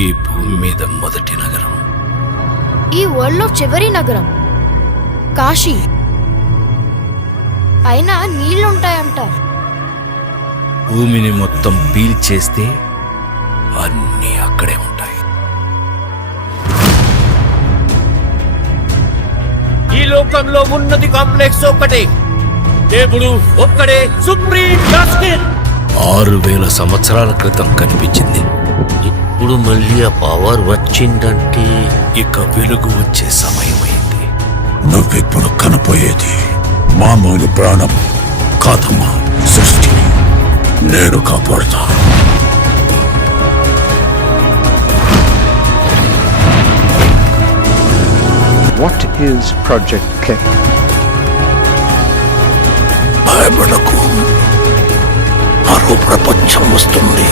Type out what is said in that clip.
ఈ భూమి మీద మొదటి నగరం, ఈ వరల్డ్ లో చివరి నగరం కాశీ. పైన నీళ్లుంటాయంట. భూమిని మొత్తం పీల్చేస్తే అన్నీ అక్కడే ఉంటాయి. ఈ లోకంలో ఉన్నది కాంప్లెక్స్ ఒక్కటే, దేవుడు ఒక్కడే, సుప్రీం జస్టిస్. 6000 సంవత్సరాల క్రితం కనిపించింది. ఇప్పుడు మళ్ళీ ఆ పవర్ వచ్చిందంటే ఇక వెలుగు వచ్చే సమయమైంది. నువ్విప్పుడు కనపోయేది మామూలు ప్రాణం కాదమ్మా, సృష్టిని నేను కాపాడుతా. What is Project K? భయపడకు, మరో ప్రపంచం వస్తుంది.